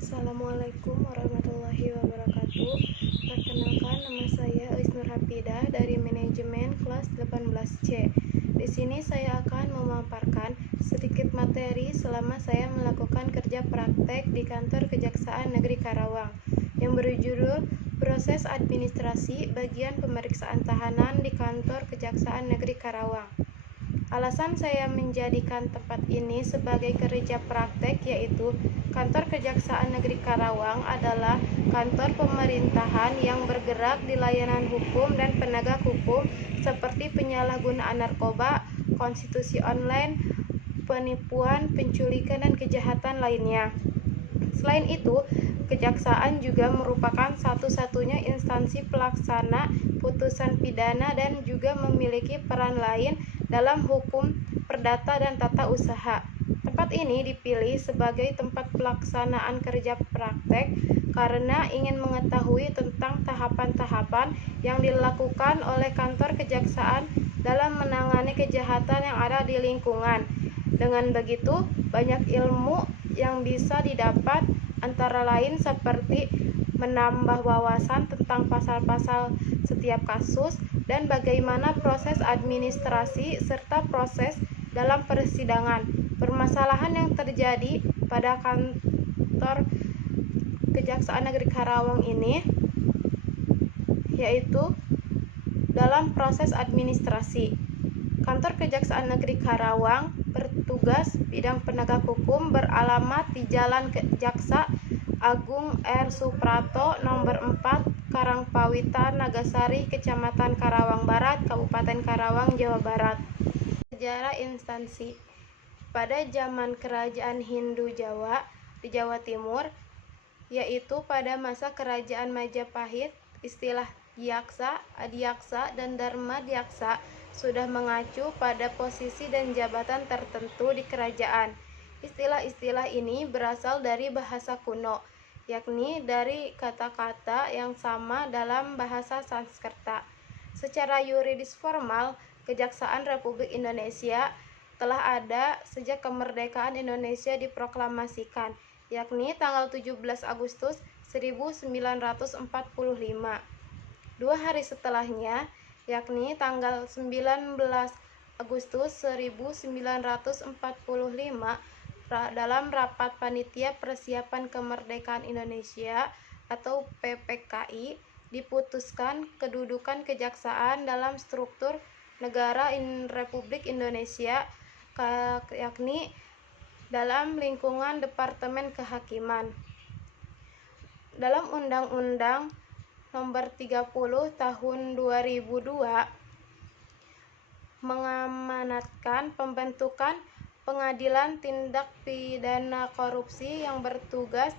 Assalamualaikum warahmatullahi wabarakatuh. Perkenalkan, nama saya Ais Nur Hafidah dari manajemen kelas 18C. Di sini saya akan memaparkan sedikit materi selama saya melakukan kerja praktek di kantor Kejaksaan Negeri Karawang yang berjudul Proses Administrasi Bagian Pemeriksaan Tahanan di Kantor Kejaksaan Negeri Karawang. Alasan saya menjadikan tempat ini sebagai kerja praktek yaitu Kantor Kejaksaan Negeri Karawang adalah kantor pemerintahan yang bergerak di layanan hukum dan penegak hukum seperti penyalahgunaan narkoba, konstitusi online, penipuan, penculikan, dan kejahatan lainnya. Selain itu, kejaksaan juga merupakan satu-satunya instansi pelaksana putusan pidana dan juga memiliki peran lain dalam hukum perdata dan tata usaha. Tempat ini dipilih sebagai tempat pelaksanaan kerja praktek karena ingin mengetahui tentang tahapan-tahapan yang dilakukan oleh kantor kejaksaan dalam menangani kejahatan yang ada di lingkungan. Dengan begitu, banyak ilmu yang bisa didapat, antara lain seperti menambah wawasan tentang pasal-pasal setiap kasus dan bagaimana proses administrasi serta proses dalam persidangan. Permasalahan yang terjadi pada kantor Kejaksaan Negeri Karawang ini yaitu dalam proses administrasi. Kantor Kejaksaan Negeri Karawang bertugas bidang penegak hukum beralamat di Jalan Jaksa Agung R. Suprapto nomor 4 Karangpawitan, Nagasari, Kecamatan Karawang Barat, Kabupaten Karawang, Jawa Barat. Sejarah instansi. Pada zaman Kerajaan Hindu Jawa di Jawa Timur, yaitu pada masa Kerajaan Majapahit, istilah Yaksa, Adiaksa, dan Dharma Diaksa sudah mengacu pada posisi dan jabatan tertentu di kerajaan. Istilah-istilah ini berasal dari bahasa kuno, yakni dari kata-kata yang sama dalam bahasa Sanskerta. Secara yuridis formal, Kejaksaan Republik Indonesia telah ada sejak kemerdekaan Indonesia diproklamasikan, yakni tanggal 17 Agustus 1945. 2 hari setelahnya, yakni tanggal 19 Agustus 1945, dalam rapat Panitia Persiapan Kemerdekaan Indonesia atau PPKI, diputuskan kedudukan kejaksaan dalam struktur negara Republik Indonesia, yakni dalam lingkungan Departemen Kehakiman. Dalam Undang-Undang Nomor 30 Tahun 2002 mengamanatkan pembentukan Pengadilan Tindak Pidana Korupsi yang bertugas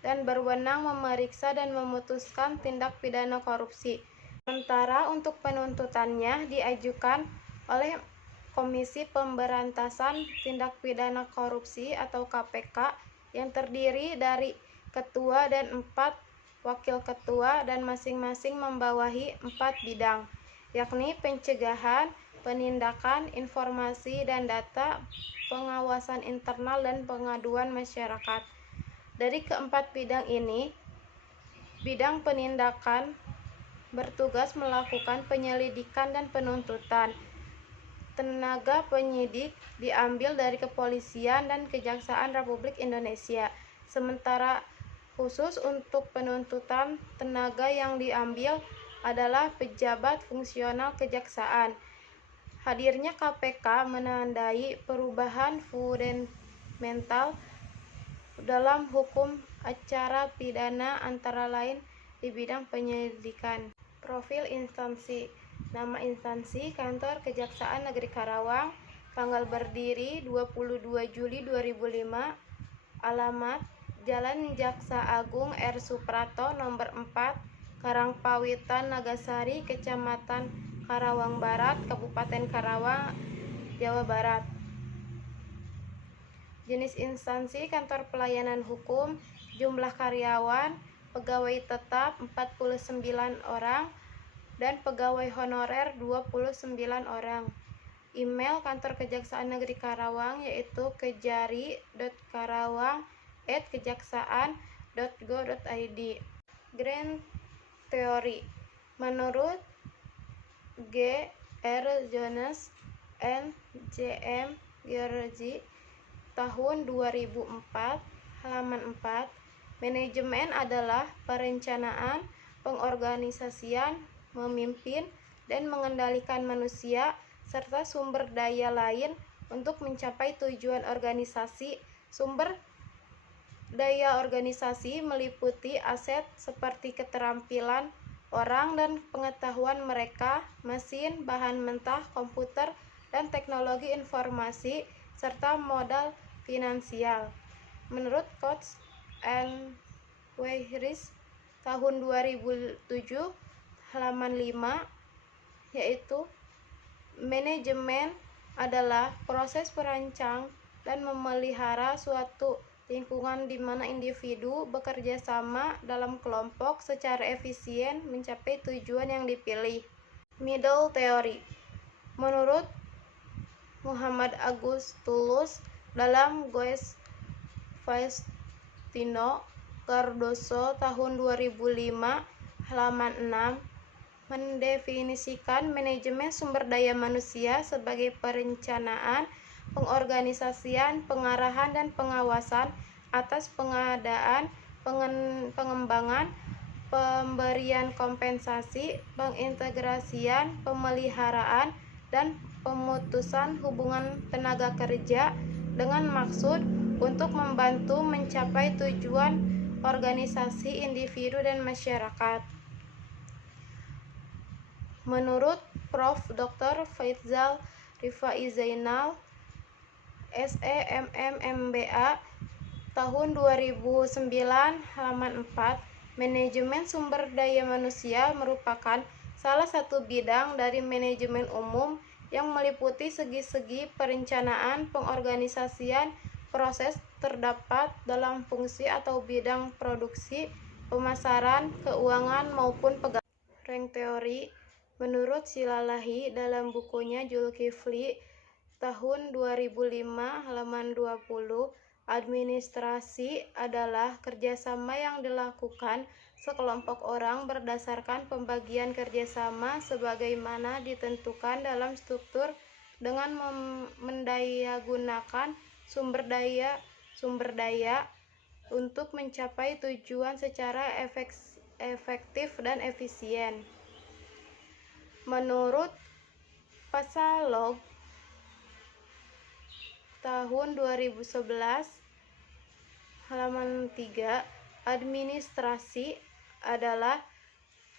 dan berwenang memeriksa dan memutuskan tindak pidana korupsi. Sementara untuk penuntutannya diajukan oleh Komisi Pemberantasan Tindak Pidana Korupsi atau KPK yang terdiri dari ketua dan 4 wakil ketua dan masing-masing membawahi 4 bidang, yakni pencegahan, penindakan, informasi dan data, pengawasan internal, dan pengaduan masyarakat. Dari keempat bidang ini, bidang penindakan bertugas melakukan penyelidikan dan penuntutan. Tenaga penyidik diambil dari kepolisian dan Kejaksaan Republik Indonesia. Sementara khusus untuk penuntutan, tenaga yang diambil adalah pejabat fungsional kejaksaan. Hadirnya KPK menandai perubahan fundamental dalam hukum acara pidana, antara lain di bidang penyelidikan. Profil instansi. Nama instansi Kantor Kejaksaan Negeri Karawang, tanggal berdiri 22 Juli 2005, alamat Jalan Jaksa Agung R. Suprapto nomor 4 Karangpawitan, Nagasari, Kecamatan Karawang Barat, Kabupaten Karawang, Jawa Barat. Jenis instansi kantor pelayanan hukum, jumlah karyawan, pegawai tetap 49 orang, dan pegawai honorer 29 orang. Email Kantor Kejaksaan Negeri Karawang yaitu kejari.karawang@kejaksaan www.ppatk.go.id. Grand Theory. Menurut G. R. Jones and J. M. Georgi tahun 2004, halaman 4, manajemen adalah perencanaan, pengorganisasian, memimpin, dan mengendalikan manusia serta sumber daya lain untuk mencapai tujuan organisasi. Sumber daya organisasi meliputi aset seperti keterampilan orang dan pengetahuan mereka, mesin, bahan mentah, komputer, dan teknologi informasi, serta modal finansial. Menurut Coates and Weihris tahun 2007, halaman 5, yaitu manajemen adalah proses perancang dan memelihara suatu lingkungan di mana individu bekerja sama dalam kelompok secara efisien mencapai tujuan yang dipilih. Middle Theory. Menurut Muhammad Agustulus dalam Goes Faustino Cardoso tahun 2005, halaman 6, mendefinisikan manajemen sumber daya manusia sebagai perencanaan, pengorganisasian, pengarahan, dan pengawasan atas pengadaan, pengembangan, pemberian kompensasi, pengintegrasian, pemeliharaan, dan pemutusan hubungan tenaga kerja dengan maksud untuk membantu mencapai tujuan organisasi, individu, dan masyarakat. Menurut Prof. Dr. Faizal Rifai Zainal, SEMM MBA tahun 2009, halaman 4, manajemen sumber daya manusia merupakan salah satu bidang dari manajemen umum yang meliputi segi-segi perencanaan, pengorganisasian, proses terdapat dalam fungsi atau bidang produksi, pemasaran, keuangan, maupun pegawai. Rank Theory. Menurut Silalahi dalam bukunya Zulkifli tahun 2005, halaman 20, administrasi adalah kerjasama yang dilakukan sekelompok orang berdasarkan pembagian kerjasama sebagaimana ditentukan dalam struktur dengan mendayagunakan sumber daya untuk mencapai tujuan secara efektif dan efisien. Menurut Pasalog tahun 2011, halaman 3, administrasi adalah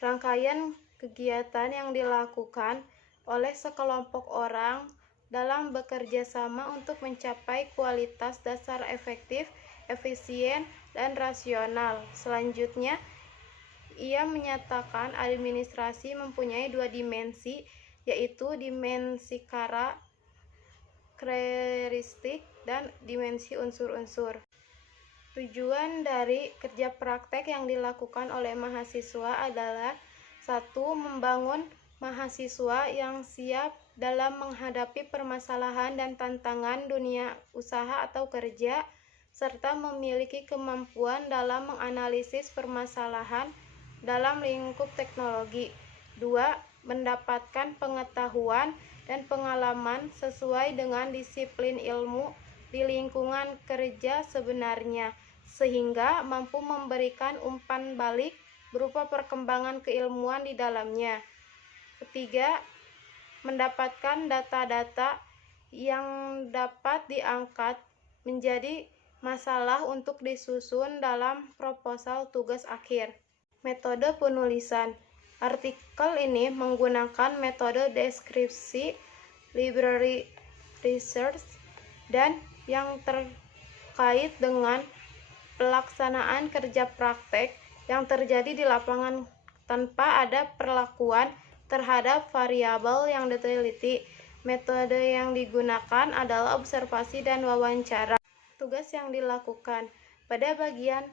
rangkaian kegiatan yang dilakukan oleh sekelompok orang dalam bekerja sama untuk mencapai kualitas dasar efektif, efisien, dan rasional. Selanjutnya, ia menyatakan administrasi mempunyai dua dimensi, yaitu dimensi karakteristik dan dimensi unsur-unsur. Tujuan dari kerja praktek yang dilakukan oleh mahasiswa adalah 1. Membangun mahasiswa yang siap dalam menghadapi permasalahan dan tantangan dunia usaha atau kerja, serta memiliki kemampuan dalam menganalisis permasalahan dalam lingkup teknologi. 2. Mendapatkan pengetahuan dan pengalaman sesuai dengan disiplin ilmu di lingkungan kerja sebenarnya, sehingga mampu memberikan umpan balik berupa perkembangan keilmuan di dalamnya. 3. Mendapatkan data-data yang dapat diangkat menjadi masalah untuk disusun dalam proposal tugas akhir. Metode penulisan. Artikel ini menggunakan metode deskripsi, library research, dan yang terkait dengan pelaksanaan kerja praktek yang terjadi di lapangan tanpa ada perlakuan terhadap variabel yang diteliti. Metode yang digunakan adalah observasi dan wawancara. Tugas yang dilakukan pada bagian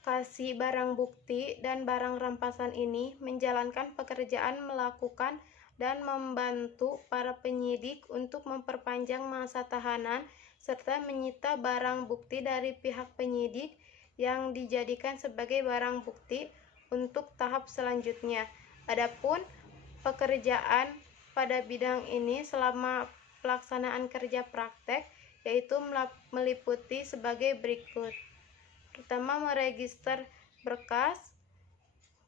kasih barang bukti dan barang rampasan ini menjalankan pekerjaan melakukan dan membantu para penyidik untuk memperpanjang masa tahanan serta menyita barang bukti dari pihak penyidik yang dijadikan sebagai barang bukti untuk tahap selanjutnya. Adapun pekerjaan pada bidang ini selama pelaksanaan kerja praktek yaitu meliputi sebagai berikut. Pertama, meregister berkas,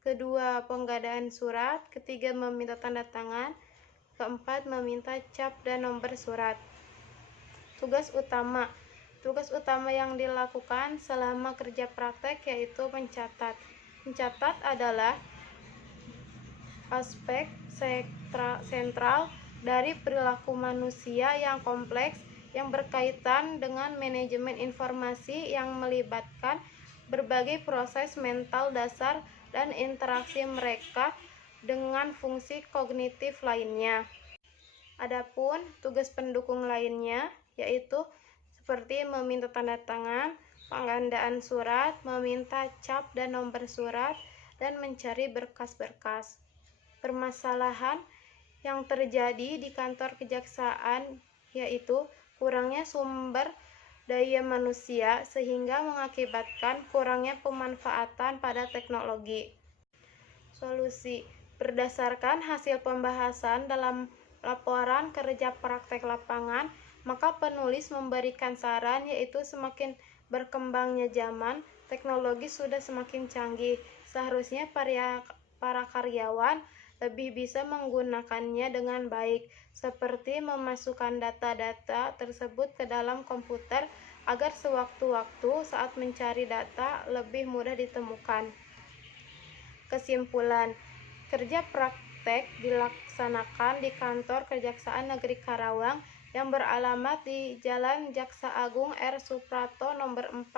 kedua, penggadaan surat, ketiga, meminta tanda tangan, keempat, meminta cap dan nomor surat. Tugas utama yang dilakukan selama kerja praktek yaitu mencatat. Mencatat adalah aspek sentral dari perilaku manusia yang kompleks yang berkaitan dengan manajemen informasi yang melibatkan berbagai proses mental dasar dan interaksi mereka dengan fungsi kognitif lainnya. Adapun tugas pendukung lainnya yaitu seperti meminta tanda tangan, penggandaan surat, meminta cap dan nomor surat, dan mencari berkas-berkas. Permasalahan yang terjadi di kantor kejaksaan yaitu kurangnya sumber daya manusia sehingga mengakibatkan kurangnya pemanfaatan pada teknologi. Solusi: berdasarkan hasil pembahasan dalam laporan kerja praktek lapangan, maka penulis memberikan saran yaitu semakin berkembangnya zaman, teknologi sudah semakin canggih. Seharusnya para karyawan lebih bisa menggunakannya dengan baik, seperti memasukkan data-data tersebut ke dalam komputer agar sewaktu-waktu saat mencari data lebih mudah ditemukan. Kesimpulan, kerja praktek dilaksanakan di kantor Kejaksaan Negeri Karawang yang beralamat di Jalan Jaksa Agung R. Suprapto nomor 4,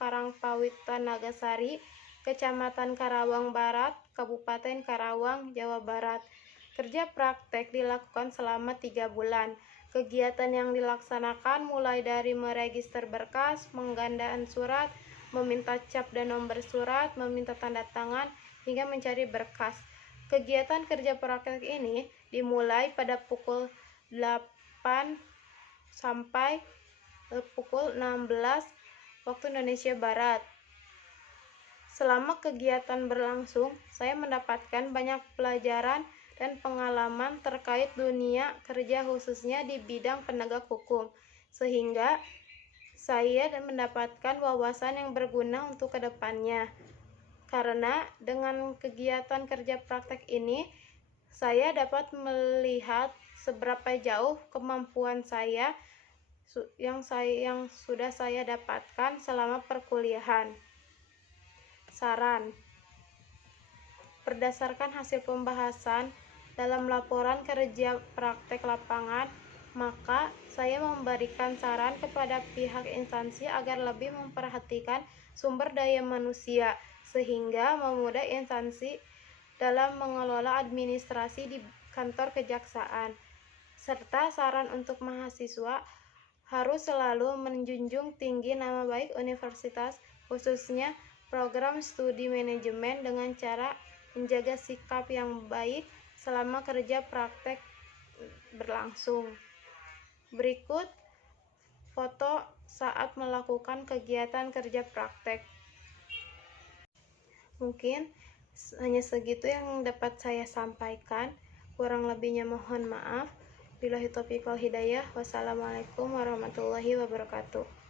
Karangpawitan Nagasari, Kecamatan Karawang Barat, Kabupaten Karawang, Jawa Barat. Kerja praktek dilakukan selama 3 bulan. Kegiatan yang dilaksanakan mulai dari meregister berkas, penggandaan surat, meminta cap dan nomor surat, meminta tanda tangan, hingga mencari berkas. Kegiatan kerja praktek ini dimulai pada pukul 8 sampai pukul 16 waktu Indonesia Barat. Selama kegiatan berlangsung, saya mendapatkan banyak pelajaran dan pengalaman terkait dunia kerja khususnya di bidang penegak hukum, sehingga saya mendapatkan wawasan yang berguna untuk kedepannya. Karena dengan kegiatan kerja praktek ini, saya dapat melihat seberapa jauh kemampuan saya yang sudah saya dapatkan selama perkuliahan. Saran: berdasarkan hasil pembahasan dalam laporan kerja praktek lapangan, maka saya memberikan saran kepada pihak instansi agar lebih memperhatikan sumber daya manusia sehingga memudahkan instansi dalam mengelola administrasi di kantor kejaksaan. Serta saran untuk mahasiswa harus selalu menjunjung tinggi nama baik universitas, khususnya program studi manajemen, dengan cara menjaga sikap yang baik selama kerja praktek berlangsung. Berikut foto saat melakukan kegiatan kerja praktek. Mungkin hanya segitu yang dapat saya sampaikan. Kurang lebihnya mohon maaf. Billahi taufiq wal hidayah. Wassalamualaikum warahmatullahi wabarakatuh.